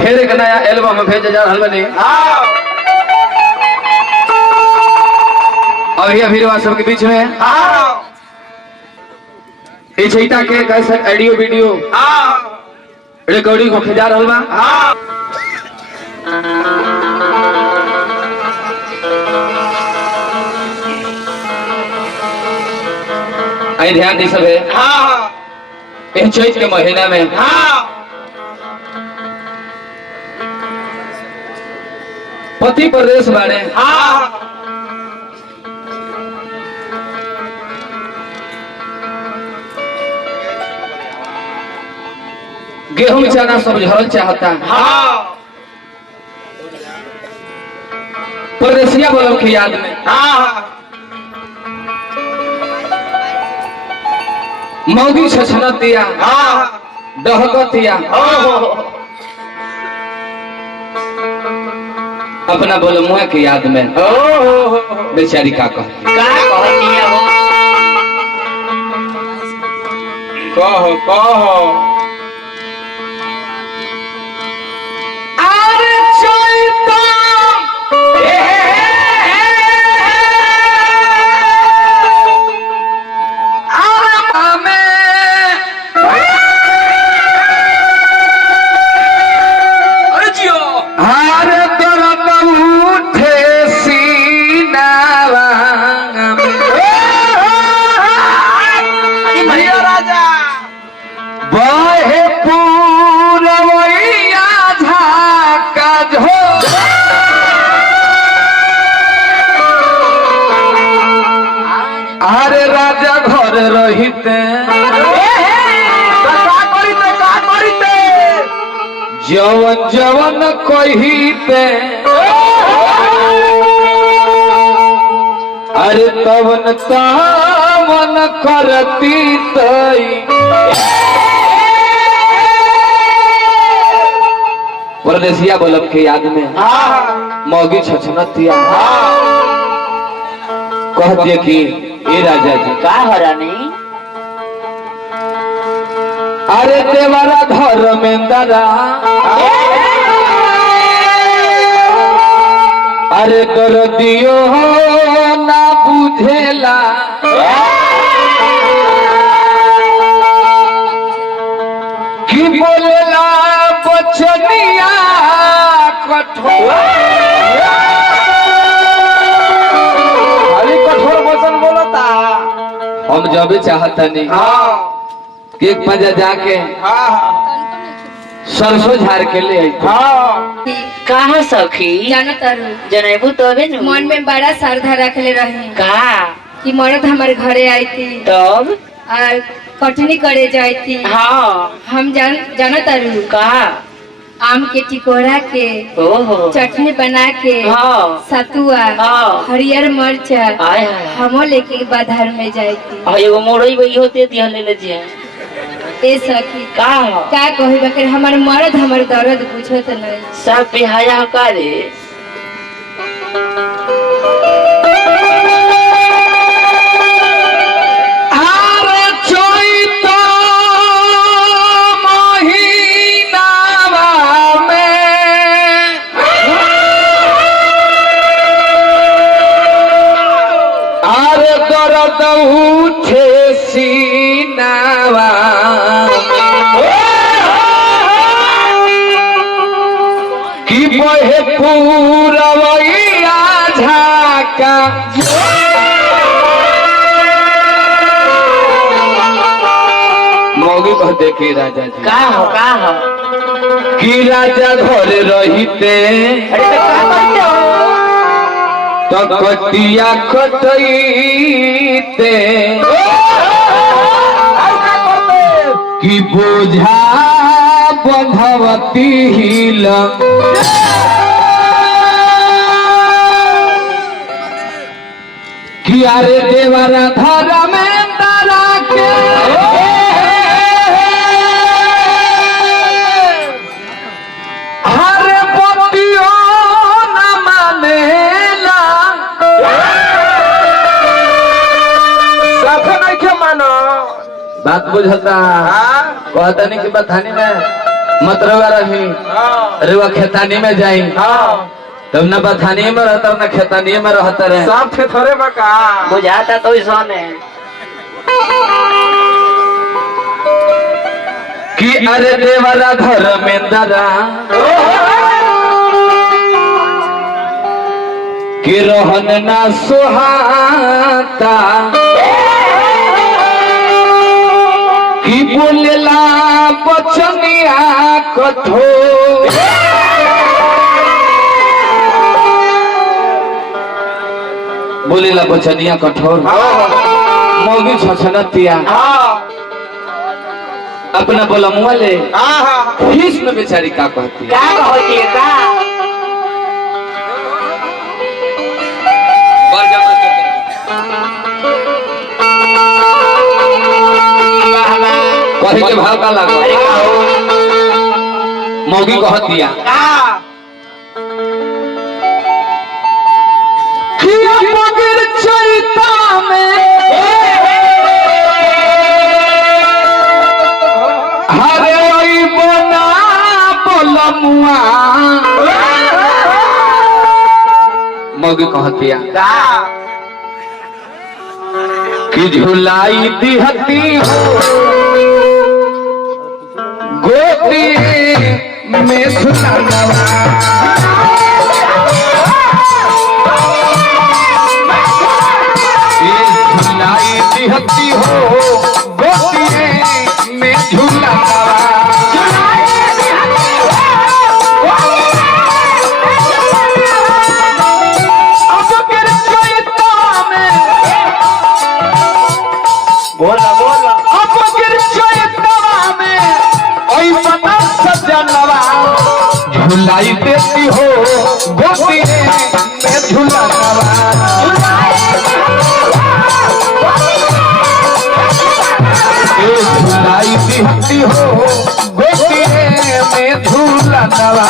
फिर एक नया एल्बम भेजे जा रहा बनी। अभी अभिरवा सबके बीच में इच्छा के कैसे ऑडियो वीडियो रिकॉर्डिंग होके जा रहा बा। आई ध्यान दी सब है चैत के महीना में पति प्रदेश बारे गेहूं चना सब झरल चाहता परदेसिया बोलो की याद में मौगी छछनतिया दहकतिया अपना बोलो मुआ की याद में बेचारी का कहो कहो रहिते जवन जवन कहिते अरे तवन तावन करती तई परदेसिया बलब के याद में मौगी छछनतिया कह दिए कि ए राजा जी का हरानी अरे देवरा धर्मेंद्रा अरे कर दियो ना बुझेला कि बोलेला बचनिया कठोर हम जब चाहता नहीं एक पंजा जाके सरसों झाड़ के ले कहा सखी जनेबू तो मन में बड़ा श्रद्धा रखले रहे का कि मर्द हमारे घरे आई थी तब और कटनी करे जाई थी। हाँ हम जानत तारू का आम के टिकोरा के चटनी बना के सतुआ हरियर मरचा हमो लेके बाजार में जाई थी। एगो मोरई वही होते दिया ले ले जी ए सखी का कही बकर हमार मर्द हमार दर्द बुझत नहीं सब बेहाया का रे उठे सीनावा कि बहे पूरवैया झाका मौगी कह देखे राजा जी का हो कि राजा घर रहिते तो कटिया कटईते कि बोझा बंधवती हिल कि अरे देवरा धरा में तारा के हरे पतियो न मानेला बात बुझता कहता नहीं कि बथानी में मत रवा रही अरे वह खेतानी में जाई तब न बथानी में रहता न खेतानी में रहता रहे सब थे थोड़े बका बुझाता तो सोने कि अरे देवरा घर में दरा कि रोहन ना सुहाता कि बोलेला बचनिया कठोर बोलेला बचनिया कठोर मोगी छछनतिया अपना बोला मुआ ले फीस में बेचारी का कहती क्या कहती है का कहे के भाव का लगा मोगी कहतिया चरिता में हरे बना बोलमुआ मोगी कहतिया कि झुलाई दिहती गोदी में झुलावा झुलाई दिहती हो गोदी में झुलावा बोला बोला अब गिर चैतवा में ओई बना सजनवा झुलाई देती हो गोदी में झुलावा झुलाई देती हो गोदी में झुलावा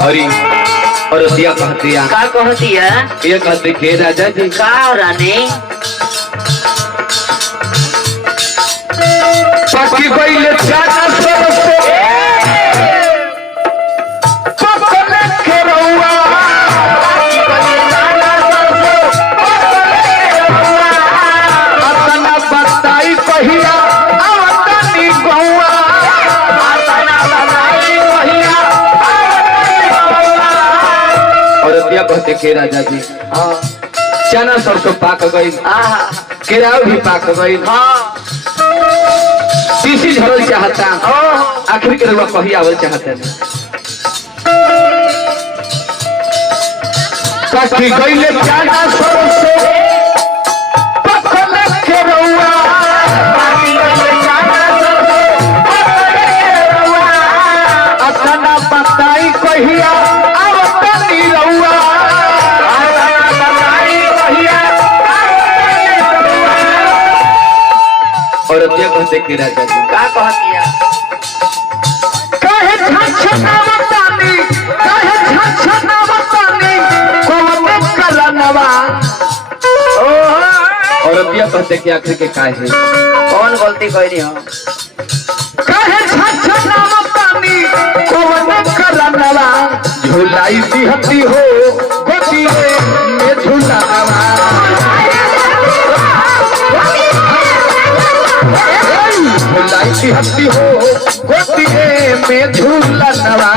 हरी और दिया कहती है का कहती है ये कहते के राजा जी का रानी पक्की पहले जाना सबसे पकड़ के रहुआ अपना बताई कहिया आवतनी गौआ अपना बताई कहिया और दिया कहते के राजा जी चना सरसों पाक गई केराव भी पाक गई तीसी झरल चाहता आखिर के रउआ कही आवल चाहते कथी गइले जाना सरसों पकड़ के रउआ अपना बताई कहिया आवतनी रउआ और दिया कहते के राजा जी का कहती है काहे छछना बतानी कोने कलनवा और दिया कहते के आखिर के काहे है कौन गलती करी हो काहे छछना बतानी कोने कलनवा झुलाई दिहती हो गोदी में झुलावा झुलाई दिहती हो गोदी में झुलावा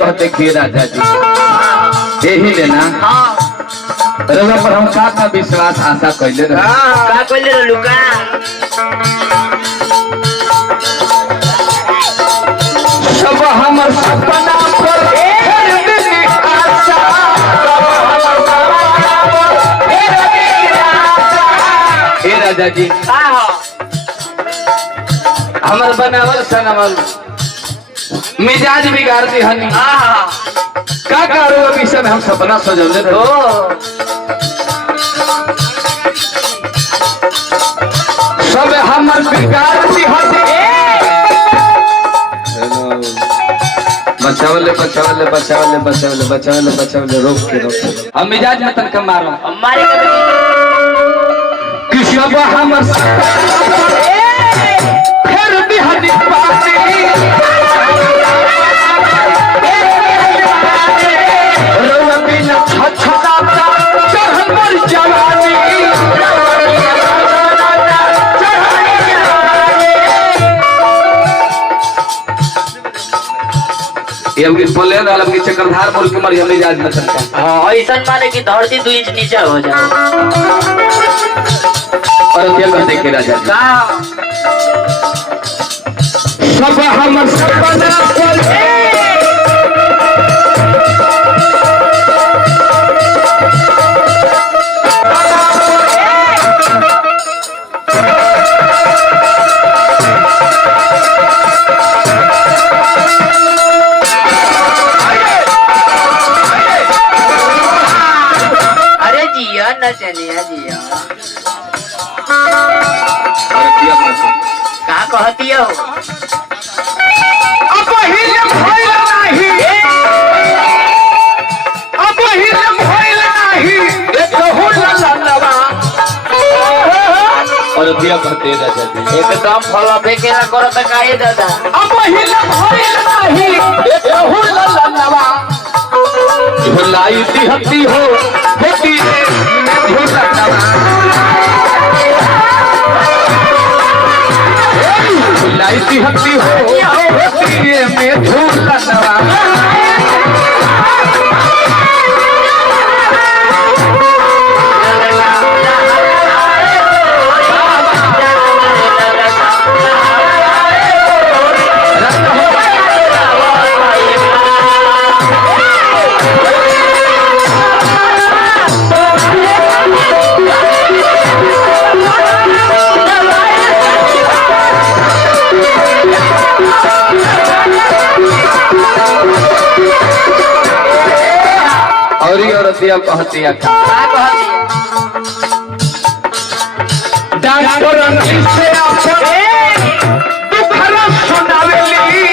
कहते कि राजा जी यही लेना रवा पर हम का विश्वास आशा कैले रहे का कहले रे लुका सब हमर सपना पर फेर देनी आशा सब हमर सपना पर फेर देनी आशा हे राजा जी हमर बनावल सनमल मिजाज बिगाड़ दी हनी का करो अभी सब हम सपना सजौले रहे सब हमर बिगाड़ दी हनी बचावले बचावले बचावले बचावले बचावले बचावले रोक के हम मिजाज में तनका मारो हमारे कि सब हमर फिर भी हनी पाती रोवा बिना छछदाता चढ़ल मर जवानी ये हम किस बोले ना अलग की चक्रधार बोल के मर मिजाज में तनका हां ऐसा माने कि धरती 2 इंच नीचे हो जाए और क्या कहते के राजा जी सब हमर सपना पर अरे जिया न चलिया जिया का कहती हो अब हिल भइल नाही अब हिल भइल नाही देखो ललनवा और दिया कहते राजा जी एकदम फला फेंके ना करो त काहे दादा अब हिल भइल नाही देखो ललनवा झुलाई दिहती हो होती झुलनवा लाइती हत्ती हो होती में झूलनवा और ये औरतिया कहती है का कहती डॉक्टर से अपने दुखरा सुनावेली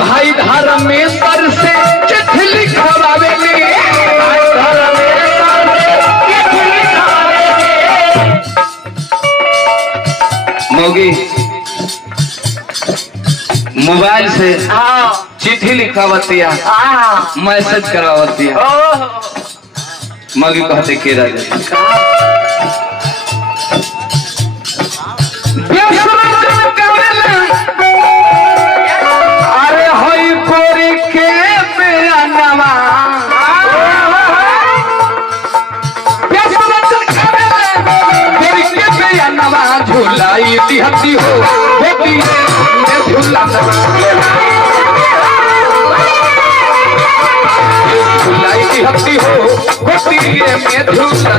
भाई धर्मेंद्र से चिट्ठी लिखवावेली मोगी मोबाइल से चिट्ठी लिखावतिया मैसेज करावतिया मगी कहते के राजा अरे होई कोरी के बेअनवा झूलाई दिहती हो होती है झूला झूलाई दिहती हो होती है झूला